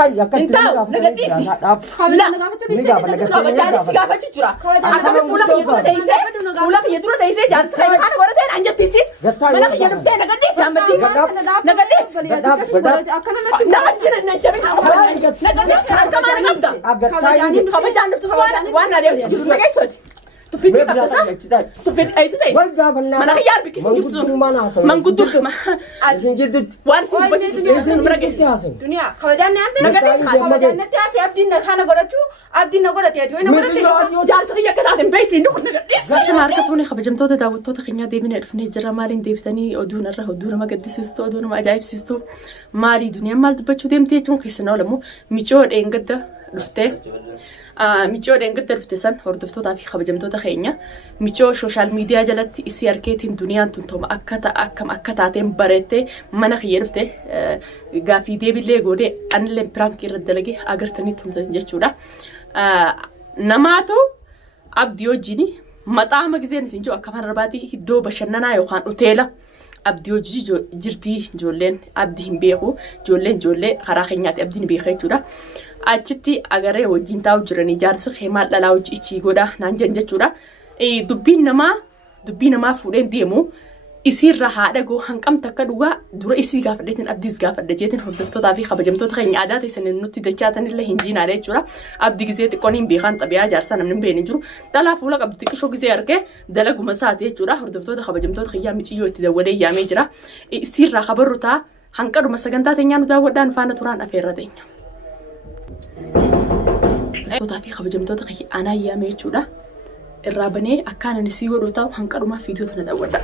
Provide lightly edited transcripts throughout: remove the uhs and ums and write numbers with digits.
يا كنت نقافة لا نقافة تجرا أنا بقولك يدور تيسي بقولك يدور تيسي جالس خير خانة ورتين عن جتيسي أنا يدفتين نقديس يا مدين نقديس نقدينا نجيب نقديس كمان نقدر خبجان نفتح وانا ريس جرو نقيسود تفيد كبسة تفيد أي شيء ما أنا خيار بكيس جبتو من قدو وان سين بجت تفيد مرقة دنيا خبجان نقديس خبجان نتياسي أبدينا خانة قرأتو أبدينا قرأت يا توي نقدر جالس خيار كذا من بيتي نخل نقديس باش ما أعرف فوني خبجم تودا داود تودا خينيا ديبني ألفني جرا مالين ديبتني أدون الره أدون ما قديس استو أدون ما أجايب سيستو مالي دنيا مال دبتشو ديم تيجون كيسنا لمو ميجور إنقدر لفته ميجور إنقدر لفتسن هردفتو في خبجمتو خينيا ميجور سوشيال ميديا جلت إسياركتين دنيا تنتم أكتاتين بريتة من خيرفته قافي دي بالله قولي أنا اللي برانك يردلقي أقرتني تنجشورا نماتو أبديو جيني مطعم جزين سنجو أكمل رباتي هدو بشننا يوخان أوتيلا أبديو جرتي جولين أبديهم بيخو جولين خراخينيات أبدين بيخي تورا أجتي أجري وجين تاو جراني جارس خيمات للاوج إيشي غودا نانجن جتورا دبين ما فورين ديمو يصير راح أدعو هنكم تكدوا دور إيشي قافدتين أبديس قافدتين هردفتو تافي خبجمتو تخيني عادات يسن النوتي دجاتن اللي هنجين عليه جورا أبدي جزيت كونين بيخان طبيعة جارسنا من بين جرو دلا فولك أبدي كشو جزيرك دلا جمساتي جورا هردفتو تخبجمتو تخيا متيجو تدوري يا مجرا يصير راح خبرتا هنكرو مسجنتا تنيانو داودان فانا تران أفيردين هردفتو تافي خبجمتو تخي أنا يا مجرا الرابني أكان نسيو روتا وهنكرو ما فيديو تندوردا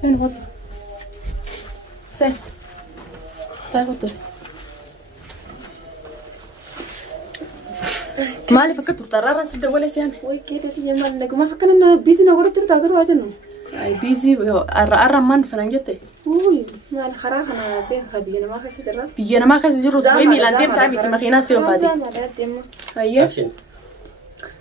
سين غطو سين تعال غطو سين مالي فكرت ترى سد ولا سيامي وي كده يا مالك ما فكرنا إن بيزي نقول ترتا قروا أجنو أي بيزي أرمان فلانجتي وي ما الخراخ أنا بين خبينا ما خسي جرا بيجينا ما خسي جرو سوي ميلان ديم تعبي تمخينا سيو فادي هيا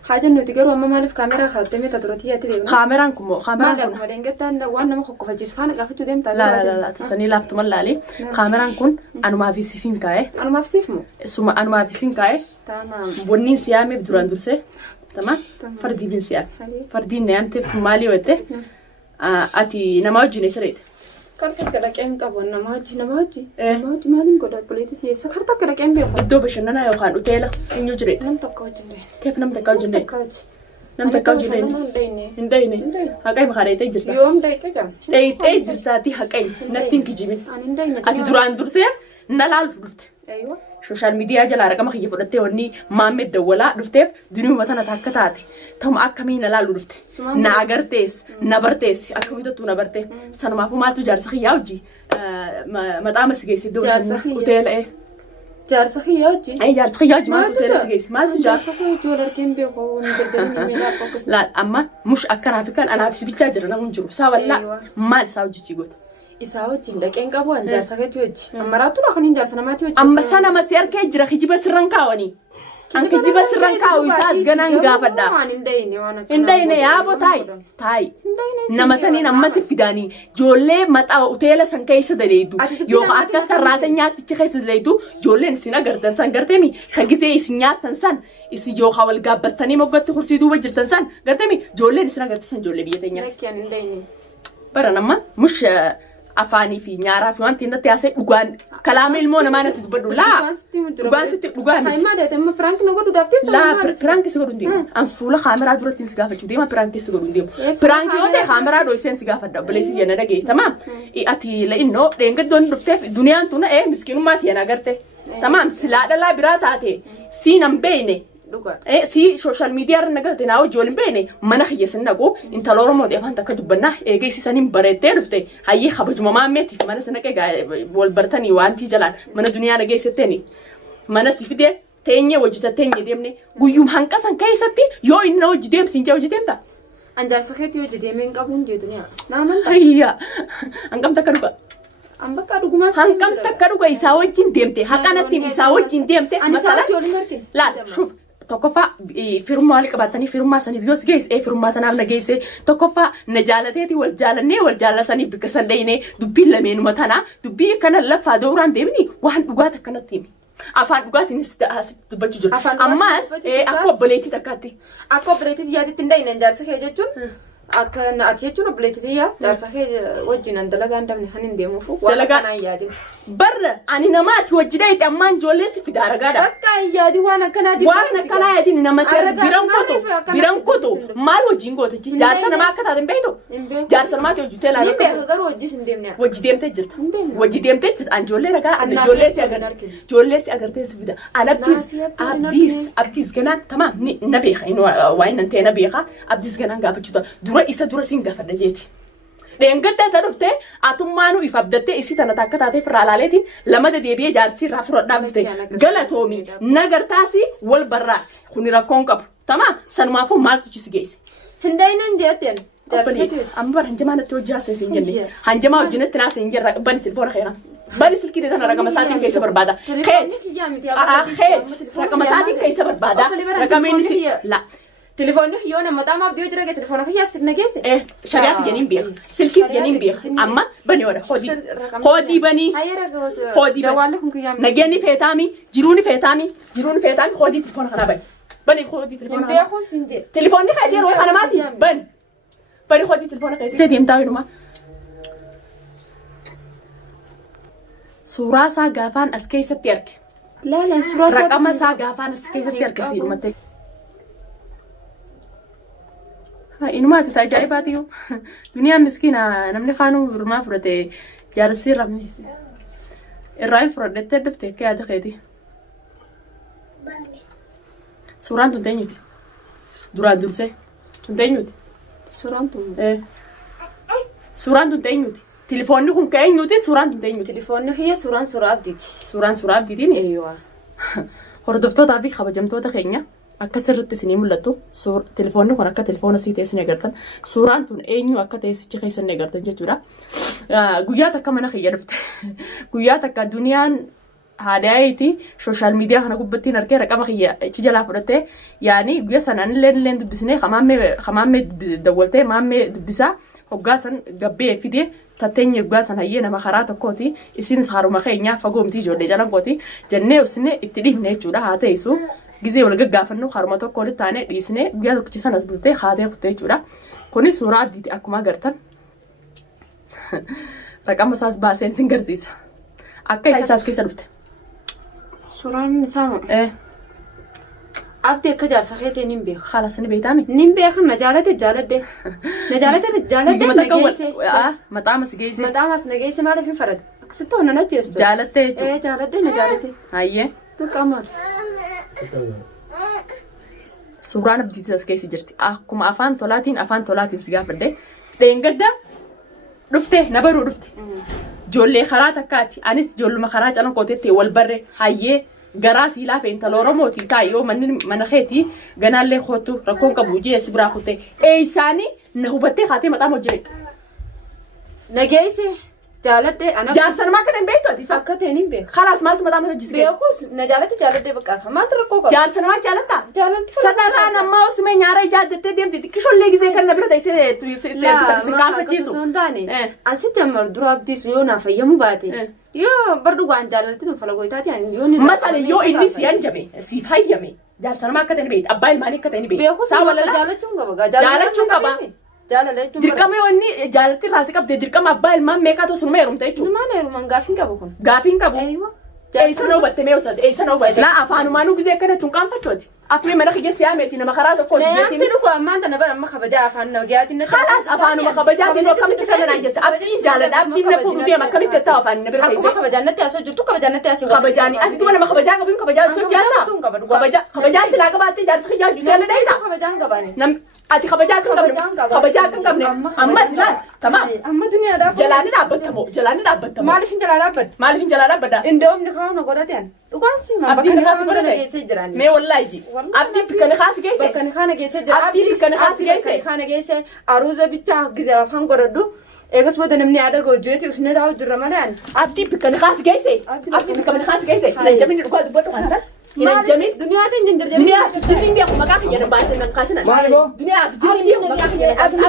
حاجة إنه تجروا ما مالف كاميرا خدمة تدرتي هتدي كاميرا كمو كاميرا ما لما دينجتان وانا ما خو فجيس فانا قفتو ديم لا تسني لافت ملالي كاميرا كون أنا ما في سيفين كاي أنا ما في سيفمو ثم أنا ما في سين كاي تمام بنين سيامي بدوران درسه تمام فردي بين سيام فردي نعم تفت مالي وته أتي نماذج نسرت كارتا كذا كم كابون نماذج مالين كذا بوليتي هي سكرتا كذا كم بيوم بدو بشننا يوخان أوتيلا إن يجري نم تكاوجني كيف نم تكاوجني نم تكاوجني هنديني هكاي بخاري تيجرتا يوم داي تجام تيجرتا تي هكاي نتين كجيبين أتي دوران درسه نلال فلفت أيوة سوشيال ميديا جل رقم خيف ودته وني ما مدولا دفتة دنيا مثلا تحكتاتي ثم أكمل نلال دفتة ناقرتيس نبرتيس أكمل دتو نبرته سنة ما فو ما تجار سخي ياوجي ما تامس جيسي دوشن أوتيل إيه جار سخي ياوجي أي جار سخي ياوجي ما أوتيل سجيس ما جار سخي جولر كم بيوم ندرجني ميلا فوكس لا أما مش أكنا فكان أنا في سبيتشاجر أنا منجرو سوا لا ما ساوجي تيجوت إساو جندا كين كابوان جار سخي تيوجي أما راتو رخنين جار سنة ما تيوجي أما سنة ما سير كيجرا خيجي بس رنكاوني أنك جيب بس رنكاو إساس جنان غافدا إنديني يا أبو تاي نمسني نمسي فداني جولة متى أوتيلا سانكايس دليدو يو أكا سراتنيا تيجي دليدو جولة نسينا قردن سان قردمي خجزي إسنيات تنسان إسي جو حاول جاب بس تاني موجود تخرسي دو بجر تنسان قردمي جولة نسينا قرد سان جولة بيتنيا لكن إنديني برا مش أفاني في نيارا في وانتي نتياسة دوغان كلام المونا ما نتدبرو لا دوغان ستي دوغان هاي ما ده تم فرانك نقول دافتي لا فرانك سيقولون ديم أن فولا خامرة دورة تنسقافة شو ديما فرانك سيقولون ديم فرانك يوتي خامرة دو يسين سقافة دبلي في جنة دقي تمام أتي لإنه رينجد دون دفتة في الدنيا أنتونا إيه مسكينو ماتي أنا قرته تمام سلا لا براتاتي سينم بيني سي سوشيال ميديا رنقل تناو جولين بيني ما نخيس النقو انت لورا مودي فانت كتبنا ايجي سيسانين بريتين رفتي هاي خبج ماما ميتي ما نسنك والبرتني وانتي جلان من الدنيا نجي ستني ما نسيفدي تيني وجهت تيني ديمني غيوم هنكسن كايستي يو انو جديم سينجا وجديم تا انجار سخيتي وجديم من قبون جدنيا نامن هيا انكم تكربا Ambakka dhugumas. Hankam takka dhuga isaa wajjin deemte haqanatti isaa wajjin deemte masalan laal shuf tokkoffaa firummaa wal qabatanii firummaa saniif yoos geesse firummaa tanaaf na geesse tokkoffaa na jaalateeti wal jaalannee wal jaalasanii bikka salleeyne dubbiin lameenuma tanaa dubbii kana lafaa dooraan deemni waan dhugaata akkanatti himi. Afaan dhugaatiin asitti dubbachuu jiru. Ammas akka obboleettii takkaatti. Akka obboleettii yaaditti hin dhayine jaarsa kee jechuun akka ati jechuun obboleettii yaa jaarsa kee wajjin an dalagaa hin dabne kan hin deemuufu waan kanaan yaadin. Barra ani namaati wajjidha itti ammaan ijoolleessi fidaa ragaadha. Bakka yaadi waan akkanaati. Waan akkanaa yaadin nama seera biran kutu maal wajjin gootachi jaarsa namaa akka taate hin beektu. Jaarsa namaati hojjetee laala. Ni beeka garuu hojii hin deemne. Hojii deemtee jirta. Hojii deemtee jirta ijoollee ragaa ani ijoolleessi agartee ijoolleessi agartee si fida. An abdiis ganaan tamaam ni na beeka waan nan ta'e na beeka abdiis ganaan gaafachuuta dura isa dura siin gaafadha jeeti. Deengadda ta dhufte atummaanu if abdatte isi tana takka taate firalaaleetiin lama deebi'ee jaarsi irraa fudhadhaa dhufte galatoomi nagartaasi wal barraasi kuni rakkoon qabu tamaam sanumaafuu maaltu chisi geesse. Hindaynan jeetten. Amma bara hanjamaa natti hojii haasa'e siin jenne hanjamaa hojjinetti naasa'e hin jirra bani tilfoona keeran bani silkii tana raqama isaatiin keessa barbaada. Heet raqama isaatiin keessa barbaada raqama inni si la. Telefoonni yoo nama xaamaa abdii jira gee telefoona kiyyaa sirna geesse. Shari'aatti jeniin beeka silkiitti jeniin beeka amma bani wada hodii banii hodii banii nageenni feetaami jiruuni feetaami hodii telefoona kanaa bani hodii telefoona kanaa beekuu siin jee telefoonni kee yeroo kana maati bani hodii telefoona kee see deemtaa wayiidhuma. Suuraa isaa gaafaan as keessatti arge. Laala suuraa isaa raqama isaa gaafaan as keessatti argisiidhumatti. Inumaati tajaajibaatiyu duniyaan miskiina namni kaanuu hirmaa fudhate jaarsi irraa fudhattee dhuftee akka yaada keeti. Suuraan tun teenyuti duraan dursee tun teenyuti. Suuraan tun teenyuti. Telefoonni kun keenyuti suuraan tun teenyuti. Telefoonni kiyya suuraan suuraa abdiiti. Suuraan suuraa abdiitiin eeyyoo. Hordoftootaa fi kabajamtoota keenya. Akka sirriitti isinii mul'attu telefoonni kun akka telefoona sii ta'e isin agartan suuraan tun eenyu akka ta'e sichi keessa isin agartan jechuudha. Guyyaa takka mana kiyya dhufte guyyaa takka duniyaan haadaayiiti sooshaal miidiyaa kana gubbattiin argee raqama kiyya ichi jalaa fudhattee yaani guyyaa sanaan illee dubbisnee hamaammee dawwaltee maammee dubbisaa hoggaa san gabbee fidee tatteenya hoggaa san hayyee nama karaa tokkooti isinis haruma keenyaa fagoo miti ijoollee jalankooti jennee usine itti dhiifne jechuudha haa ta'eessu. Gizee wal gaggaafannu haruma tokko walitti taanee dhiisnee guyyaa tokkichi sanas bultee haatee kuttee jechuudha. Kuni suuraa abdiiti akkuma agartan. Raqama isaas baaseen isin garsiisa. Akka isaas keessa dhufte. Suuraan isaa abdii akka jaarsa keetiin hin beeku. Haalas ni beektaami. Ni beeku na jaaladde. Na geesse. Maxaamas geesse. Maxaamas na geesse maaliif hin farade? Akkasitti onnaan ajjeestu. Jaalattee jechuudha. Jaaladde. Hayyee. Tuqamal. Suuraan abdiitis as keessa jirti. Akkuma afaan tolaatiin si gaafadde. Dheengadda dhufte na baruu dhufte. Ijoollee karaa takkaati. Anis ijoolluma karaa calan kootetti wal barre hayyee garaa siilaa fe intala Oromooti taayoo mana keetii ganaallee kootu rakkoon qabu jeessi biraa kutte. Eeysaanii na hubattee kaatee maxaama hojjete. Nageesse. Jaaladde ana jaarsa namaa akka ta'e beektu ati akka ta'e hin beeku. Khalaas maaltu maxaama hojjisiise? Beekus na jaaladde bakka maaltu rakkoo qaba? Jaarsa namaa jaalatta? Jaaladde. Sadarraa namaa osuma nyaara ijaaddattee deemti xiqqishoollee gisee kan na bira ta'e taksin gaafachiisu. Sun taane asitti amma dura abdiis yoo naa fayyamu baate yoo bardu waan jaalalti tun falagoitaati yoo ni masala yoo inni si anjame si fayyame jaarsa namaa akka ta'e beektu abbaa ilmaanii akka ta'e beektu. Beekus jaalachuun qaba. Dirqama yoo inni jaalatti raasii qabdee dirqama abbaa ilmaan meeqaa ta'u sunuma heerumta jechuudha. Ilmaan heerumaan gaafiin qabu kun. Gaafiin qabu. Eessa na hubatte mee osoo eessa na hubatte. Laa afaanumaanuu gisee akkana tun qaanfachooti. Afni mana kiyya siyaameeti nama karaa tokko hojjetiin. Nyaatti dhugu ammaan tana bara amma kabajaa afaan nagayaatiin na Khalaas afaanuma kabajaatiin akkamitti kannaan jessa. Abdiin jaalladha abdiin na fuudhu deema akkamitti jessa afaan na bira keessee. Akkuma kabajaan natti asoo jirtu kabajaan natti asoo. Kabajaani asitti nama kabajaa qabuun kabajaa osoo jaasa. Kabajaa silaa qabaattee jaarsa kiyyaa hojjetaa dha. Kabajaan qabaani. Ati kabajaa kan qabne amma ati laal tamaa amma duniyaadhaaf jalaani dhaabbattamu maaliif jalaa dhaabbadda indoomni kaa'u na godhateen dhugaan si ma abdiin kaasi bakka godhate geessee jiran mee wallaahi ji abdiin bikkani kaasi geesse bakka kana geessee jira abdiin bikkani kaasi geesse kana geessee aruuza bichaa gizee afaan godhadhu eegas booda namni yaada goojjeeti usne taa'u jirra malee abdii bikka ni kaas geesse. Abdii bikka ni kaas geesse. Hin jamin dhugaa dubbadhu kan ta'an. Hin jamin. duniyaatiin jinjirjir Duniyaa jinni beeku maqaa kiyya baasin nan kaasina. Maali moo? Duniyaa jinni beeku maqaa kiyya baasin.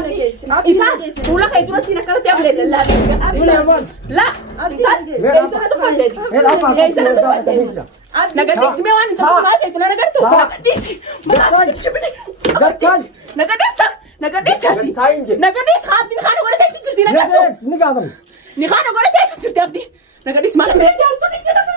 Isaas fuula kee duratti akkanatti ablee lallaa. La. Eessana tufalleeti. Eessana tufalleeti. Nagadhiisi mee waan hin ta'u maaseetu na nagartu. Nagadhiisi. Maqaa shibile. Nagadhiisa. Nagadhiisaati. Nagadhiisa haabdiin haala godhatee jirti nagartu. Ni gaafame. Ni haala godhatee jirti abdii. Nagadhiisi maal mee jaarsa kiyya nama.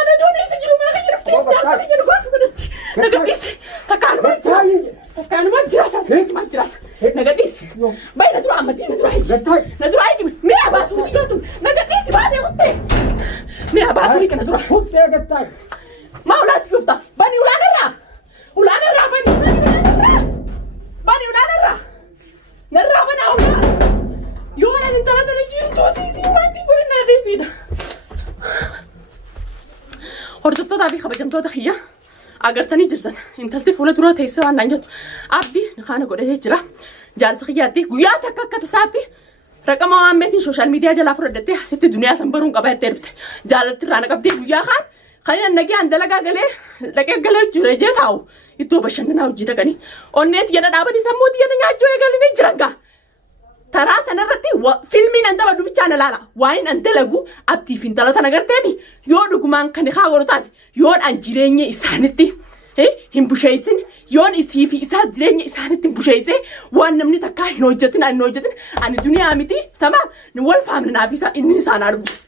Ana doonii jiru maa kiyya dhuftee jaarsa kiyya dhugaa godhatti. Nagadhiisi. Takkaanuma jiraata. Maa jiraata. Nagadhiisi. Baay'ee na dura ammatii na dura hiiki. Na dura hiiki. Mee abaatu hiikkatu. Nagadhiisi baatee kuttee. Mee abaatu hiiki na dura. Kuttee gattaay. Maa ulaatti dhufta. Bani ulaanarraa. Ulaanarraa bani. Bani ulaanarraa. Narraa banaa ulaa. Yoo waan intala tana jirtuu siisii waanti godhannaa beesiidha. Hordoftootaa fi kabajamtoota kiyya agartanii jirtan intalti fuula dura teessee waan naan jettu abdii nikaana godhatee jira jaarsa kiyyaatti guyyaa takka akka tasaatti raqama waan meetiin sooshaal miidiyaa jalaa fudhadhattee asitti duniyaa san baruun qabattee dhufte jaalatti irraa naqabdee guyyaa kan nagee an dalagaa galee dhaqee galee jire jee taa'u iddoo bashannanaa hojii dhaqanii onneet yana dhaabanii sammuuti yana nyaachuu eegalanii jiran gaa. Taraa tanarratti filmiin an taphadhu bichaan ilaala. Waan an dalagu abdii fi intala tana garteemi yoo dhugumaan kan haa godhu taate yoon an jireenya isaanitti hin busheessin yoon isii fi isaa jireenya isaanitti hin busheesse waan namni takkaa hin hojjetin ani duniyaa miti tamaam wal faamnaa fi inni isaan dhufu.